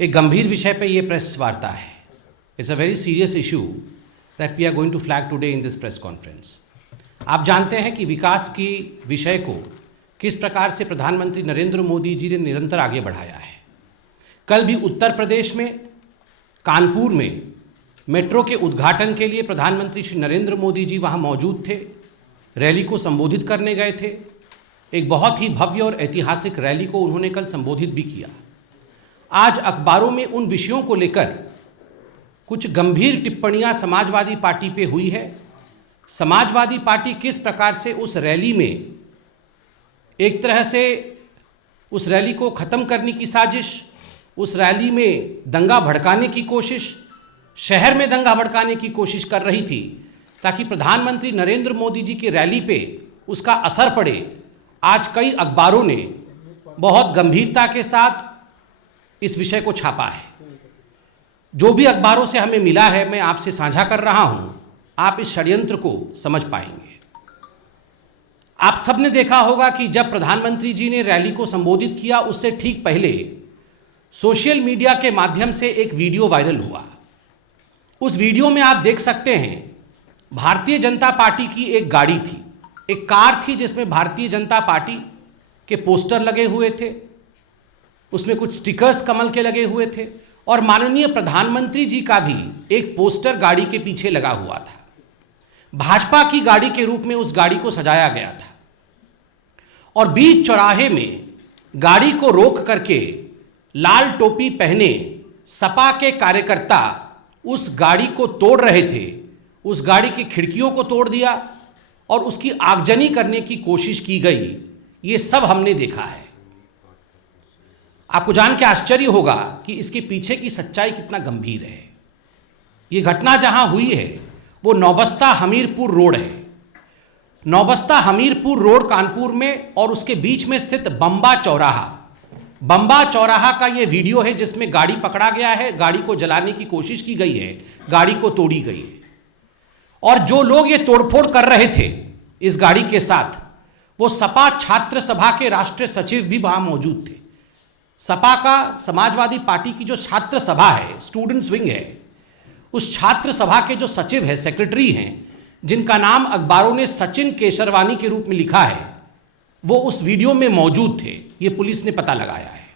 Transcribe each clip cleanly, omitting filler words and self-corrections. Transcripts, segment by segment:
एक गंभीर विषय पे ये प्रेस वार्ता है। It's a very serious issue that we are going to flag today in this press conference. आप जानते हैं कि विकास की विषय को किस प्रकार से प्रधानमंत्री नरेंद्र मोदी जी ने निरंतर आगे बढ़ाया है। कल भी उत्तर प्रदेश में कानपुर में मेट्रो के उद्घाटन के लिए प्रधानमंत्री श्री नरेंद्र मोदी जी वहां मौजूद थे, रैली को संबोधित करने गए थे। एक बहुत ही भव्य और ऐतिहासिक रैली को उन्होंने कल संबोधित भी किया। आज अखबारों में उन विषयों को लेकर कुछ गंभीर टिप्पणियां समाजवादी पार्टी पे हुई है। समाजवादी पार्टी किस प्रकार से उस रैली में एक तरह से उस रैली को ख़त्म करने की साजिश, उस रैली में दंगा भड़काने की कोशिश, शहर में दंगा भड़काने की कोशिश कर रही थी ताकि प्रधानमंत्री नरेंद्र मोदी जी की रैली पे उसका असर पड़े। आज कई अखबारों ने बहुत गंभीरता के साथ इस विषय को छापा है। जो भी अखबारों से हमें मिला है मैं आपसे साझा कर रहा हूं, आप इस षड्यंत्र को समझ पाएंगे। आप सबने देखा होगा कि जब प्रधानमंत्री जी ने रैली को संबोधित किया उससे ठीक पहले सोशल मीडिया के माध्यम से एक वीडियो वायरल हुआ। उस वीडियो में आप देख सकते हैं भारतीय जनता पार्टी की एक गाड़ी थी, एक कार थी जिसमें भारतीय जनता पार्टी के पोस्टर लगे हुए थे, उसमें कुछ स्टिकर्स कमल के लगे हुए थे और माननीय प्रधानमंत्री जी का भी एक पोस्टर गाड़ी के पीछे लगा हुआ था। भाजपा की गाड़ी के रूप में उस गाड़ी को सजाया गया था और बीच चौराहे में गाड़ी को रोक करके लाल टोपी पहने सपा के कार्यकर्ता उस गाड़ी को तोड़ रहे थे। उस गाड़ी की खिड़कियों को तोड़ दिया और उसकी आगजनी करने की कोशिश की गई। ये सब हमने देखा है। आपको जान के आश्चर्य होगा कि इसके पीछे की सच्चाई कितना गंभीर है। ये घटना जहां हुई है वो नौबस्ता हमीरपुर रोड है। नौबस्ता हमीरपुर रोड कानपुर में और उसके बीच में स्थित बंबा चौराहा का ये वीडियो है जिसमें गाड़ी पकड़ा गया है, गाड़ी को जलाने की कोशिश की गई है, गाड़ी को तोड़ी गई है और जो लोग ये तोड़फोड़ कर रहे थे इस गाड़ी के साथ वो सपा छात्र सभा के राष्ट्रीय सचिव भी वहां मौजूद थे। सपा का, समाजवादी पार्टी की जो छात्र सभा है, स्टूडेंट्स विंग है, उस छात्र सभा के जो सचिव है, सेक्रेटरी हैं, जिनका नाम अखबारों ने सचिन केशरवानी के रूप में लिखा है, वो उस वीडियो में मौजूद थे। ये पुलिस ने पता लगाया है।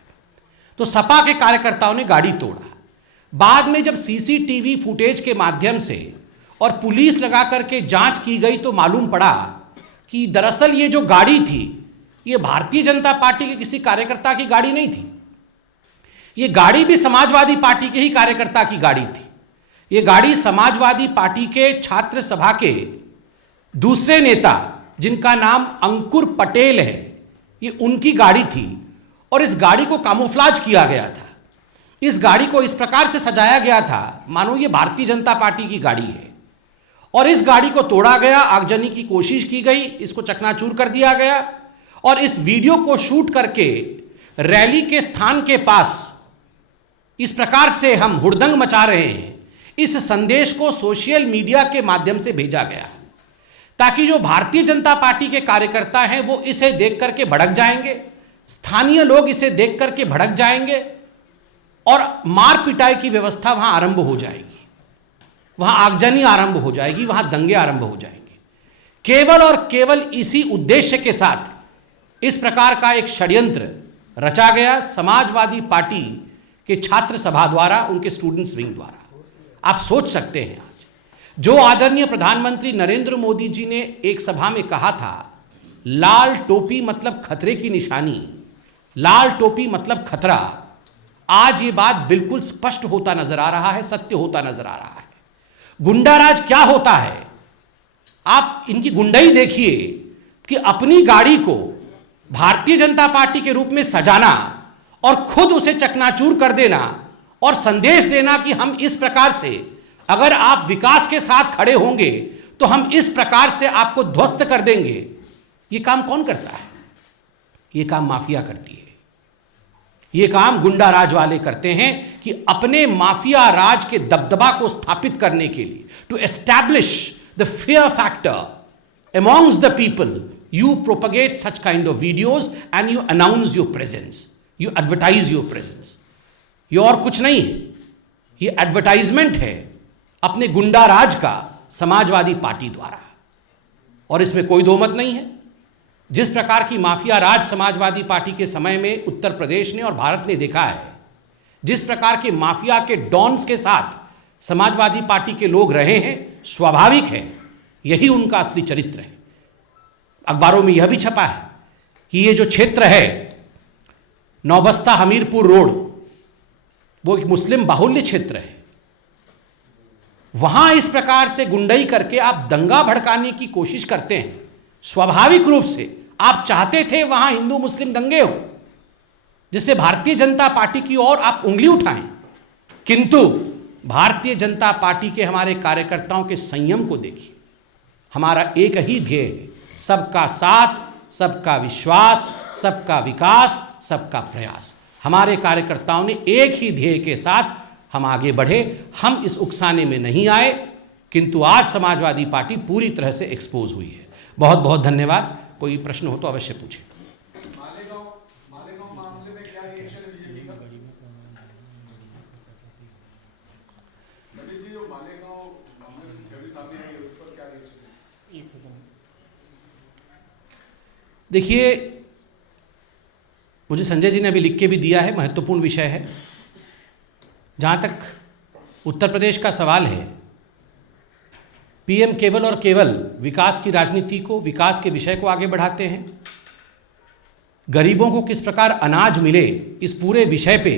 तो सपा के कार्यकर्ताओं ने गाड़ी तोड़ा। बाद में जब सीसीटीवी फुटेज के माध्यम से और पुलिस लगा करके जांच की गई तो मालूम पड़ा कि दरअसल ये जो गाड़ी थी ये भारतीय जनता पार्टी के किसी कार्यकर्ता की गाड़ी नहीं थी। ये गाड़ी भी समाजवादी पार्टी के ही कार्यकर्ता की गाड़ी थी। ये गाड़ी समाजवादी पार्टी के छात्र सभा के दूसरे नेता जिनका नाम अंकुर पटेल है, ये उनकी गाड़ी थी और इस गाड़ी को कामोफ्लाज किया गया था। इस गाड़ी को इस प्रकार से सजाया गया था मानो ये भारतीय जनता पार्टी की गाड़ी है और इस गाड़ी को तोड़ा गया, आगजनी की कोशिश की गई, इसको चकनाचूर कर दिया गया और इस वीडियो को शूट करके रैली के स्थान के पास इस प्रकार से हम हुड़दंग मचा रहे हैं, इस संदेश को सोशल मीडिया के माध्यम से भेजा गया ताकि जो भारतीय जनता पार्टी के कार्यकर्ता हैं वो इसे देख करके भड़क जाएंगे, स्थानीय लोग इसे देख करके भड़क जाएंगे और मार पिटाई की व्यवस्था वहां आरंभ हो जाएगी, वहां आगजनी आरंभ हो जाएगी, वहां दंगे आरंभ हो जाएंगे। केवल और केवल इसी उद्देश्य के साथ इस प्रकार का एक षड्यंत्र रचा गया समाजवादी पार्टी के छात्र सभा द्वारा, उनके स्टूडेंट्स विंग द्वारा। आप सोच सकते हैं आज जो आदरणीय प्रधानमंत्री नरेंद्र मोदी जी ने एक सभा में कहा था, लाल टोपी मतलब खतरे की निशानी, लाल टोपी मतलब खतरा। आज ये बात बिल्कुल स्पष्ट होता नजर आ रहा है, सत्य होता नजर आ रहा है। गुंडाराज क्या होता है आप इनकी गुंडाई देखिए कि अपनी गाड़ी को भारतीय जनता पार्टी के रूप में सजाना और खुद उसे चकनाचूर कर देना और संदेश देना कि हम इस प्रकार से, अगर आप विकास के साथ खड़े होंगे तो हम इस प्रकार से आपको ध्वस्त कर देंगे। ये काम कौन करता है? ये काम माफिया करती है। ये काम गुंडा राज वाले करते हैं कि अपने माफिया राज के दबदबा को स्थापित करने के लिए, to establish the fear factor amongst the people, you propagate such kind of videos and you announce your presence, you advertise your presence. ये और कुछ नहीं है, ये एडवर्टाइजमेंट है अपने गुंडा राज का समाजवादी पार्टी द्वारा। और इसमें कोई दो मत नहीं है। जिस प्रकार की माफिया राज समाजवादी पार्टी के समय में उत्तर प्रदेश ने और भारत ने देखा है, जिस प्रकार के माफिया के डॉन्स के साथ समाजवादी पार्टी के लोग रहे हैं, स्वाभाविक है यही उनका असली चरित्र है। अखबारों में यह भी छपा है कि ये जो क्षेत्र है नौबस्ता हमीरपुर रोड, वो एक मुस्लिम बाहुल्य क्षेत्र है। वहां इस प्रकार से गुंडई करके आप दंगा भड़काने की कोशिश करते हैं। स्वाभाविक रूप से आप चाहते थे वहां हिंदू मुस्लिम दंगे हो, जिससे भारतीय जनता पार्टी की ओर आप उंगली उठाएं। किंतु भारतीय जनता पार्टी के हमारे कार्यकर्ताओं के संयम को देखिए। हमारा एक ही ध्येय है, सबका साथ, सबका विश्वास, सबका विकास, सबका प्रयास। हमारे कार्यकर्ताओं ने एक ही ध्येय के साथ हम आगे बढ़े। हम इस उकसाने में नहीं आए, किंतु आज समाजवादी पार्टी पूरी तरह से एक्सपोज हुई है। बहुत बहुत धन्यवाद। कोई प्रश्न हो तो अवश्य पूछें। मालेगांव मामले में क्या रिएक्शन है बीजेपी का? जी, जो मालेगांव मामले में छवि सामने आई है, उस पर क्या रिएक्शन है? देखिए, मुझे संजय जी ने अभी लिख के भी दिया है, महत्वपूर्ण विषय है। जहाँ तक उत्तर प्रदेश का सवाल है, पीएम केवल और केवल विकास की राजनीति को, विकास के विषय को आगे बढ़ाते हैं। गरीबों को किस प्रकार अनाज मिले, इस पूरे विषय पे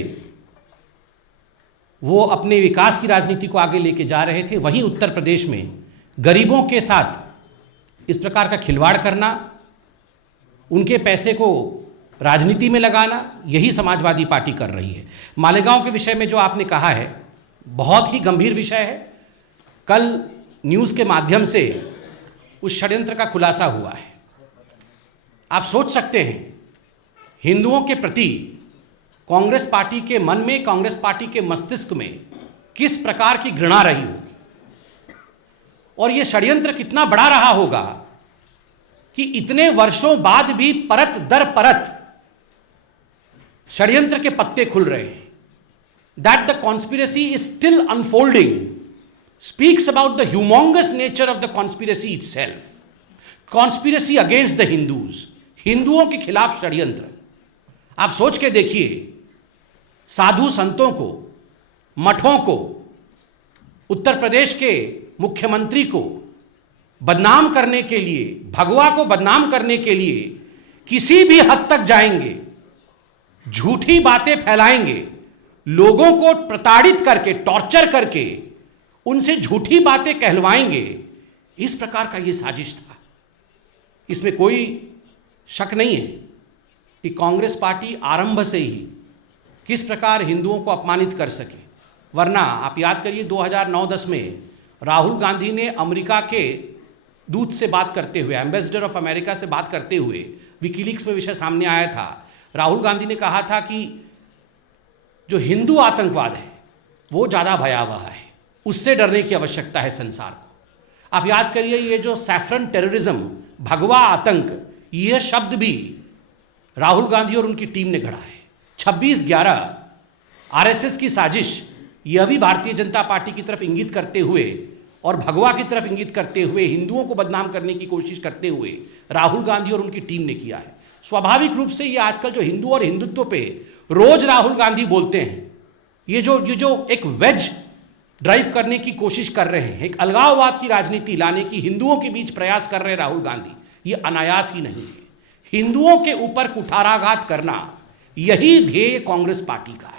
वो अपने विकास की राजनीति को आगे लेके जा रहे थे। वहीं उत्तर प्रदेश में गरीबों के साथ इस प्रकार का खिलवाड़ करना, उनके पैसे को राजनीति में लगाना, यही समाजवादी पार्टी कर रही है। मालेगांव के विषय में जो आपने कहा है, बहुत ही गंभीर विषय है। कल न्यूज़ के माध्यम से उस षड्यंत्र का खुलासा हुआ है। आप सोच सकते हैं हिंदुओं के प्रति कांग्रेस पार्टी के मन में, कांग्रेस पार्टी के मस्तिष्क में किस प्रकार की घृणा रही होगी, और यह षड्यंत्र कितना बड़ा रहा होगा कि इतने वर्षों बाद भी परत दर परत षड्यंत्र के पत्ते खुल रहे हैं। That the conspiracy is still unfolding speaks about the humongous nature of the conspiracy itself. Conspiracy against the Hindus, हिंदुओं के खिलाफ षड्यंत्र। आप सोच के देखिए, साधु संतों को, मठों को, उत्तर प्रदेश के मुख्यमंत्री को बदनाम करने के लिए, भगवा को बदनाम करने के लिए किसी भी हद तक जाएंगे, झूठी बातें फैलाएंगे, लोगों को प्रताड़ित करके, टॉर्चर करके उनसे झूठी बातें कहलवाएंगे। इस प्रकार का यह साजिश था। इसमें कोई शक नहीं है कि कांग्रेस पार्टी आरंभ से ही किस प्रकार हिंदुओं को अपमानित कर सके। वरना आप याद करिए 2009-10 में राहुल गांधी ने अमेरिका के दूत से बात करते हुए, एम्बेसडर ऑफ अमेरिका से बात करते हुए, विकीलीक्स में विषय सामने आया था। राहुल गांधी ने कहा था कि जो हिंदू आतंकवाद है वो ज़्यादा भयावह है, उससे डरने की आवश्यकता है संसार को। आप याद करिए, ये जो सैफरन टेररिज्म, भगवा आतंक, यह शब्द भी राहुल गांधी और उनकी टीम ने गढ़ा है। 26/11 आरएसएस की साजिश, यह भी भारतीय जनता पार्टी की तरफ इंगित करते हुए और भगवा की तरफ इंगित करते हुए, हिंदुओं को बदनाम करने की कोशिश करते हुए राहुल गांधी और उनकी टीम ने किया है। स्वाभाविक रूप से ये आजकल जो हिंदू और हिंदुत्व पे रोज राहुल गांधी बोलते हैं, ये जो एक वेज ड्राइव करने की कोशिश कर रहे हैं, एक अलगाववाद की राजनीति लाने की हिंदुओं के बीच प्रयास कर रहे हैं राहुल गांधी, ये अनायास ही नहीं है। हिंदुओं के ऊपर कुठाराघात करना, यही ध्येय कांग्रेस पार्टी का है।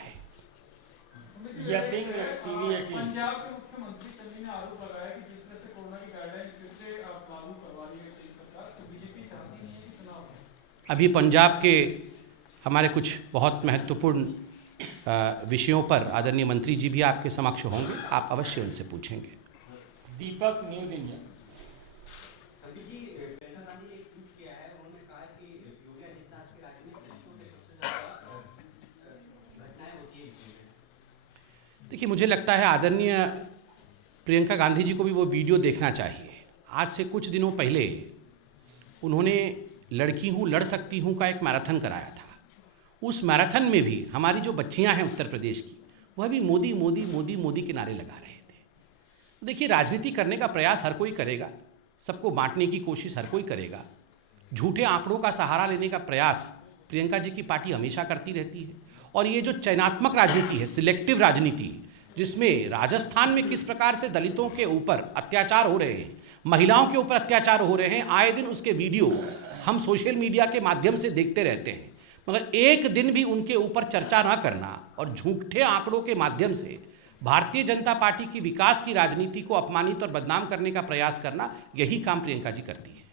पंजाब के मुख्यमंत्री चन्नी ने आरोप लगाया कि जिस तरह से कोरोना की गाइडलाइन फिर से लागू करवा रही है सरकार, तो बीजेपी चाहती नहीं है कि चुनाव हो। अभी पंजाब के हमारे कुछ बहुत महत्वपूर्ण विषयों पर आदरणीय मंत्री जी भी आपके समक्ष होंगे, आप अवश्य उनसे पूछेंगे। दीपक, न्यूज़ इंडिया। देखिए, मुझे लगता है आदरणीय प्रियंका गांधी जी को भी वो वीडियो देखना चाहिए। आज से कुछ दिनों पहले उन्होंने लड़की हूँ लड़ सकती हूँ का एक मैराथन कराया था। उस मैराथन में भी हमारी जो बच्चियां हैं उत्तर प्रदेश की, वह भी मोदी मोदी मोदी मोदी के नारे लगा रहे थे। तो देखिए, राजनीति करने का प्रयास हर कोई करेगा, सबको बांटने की कोशिश हर कोई करेगा, झूठे आंकड़ों का सहारा लेने का प्रयास प्रियंका जी की पार्टी हमेशा करती रहती है। और ये जो चयनात्मक राजनीति है, सिलेक्टिव राजनीति, जिसमें राजस्थान में किस प्रकार से दलितों के ऊपर अत्याचार हो रहे हैं, महिलाओं के ऊपर अत्याचार हो रहे हैं, आए दिन उसके वीडियो हम सोशल मीडिया के माध्यम से देखते रहते हैं, मगर एक दिन भी उनके ऊपर चर्चा ना करना और झूठे आंकड़ों के माध्यम से भारतीय जनता पार्टी की विकास की राजनीति को अपमानित और बदनाम करने का प्रयास करना, यही काम प्रियंका जी करती है।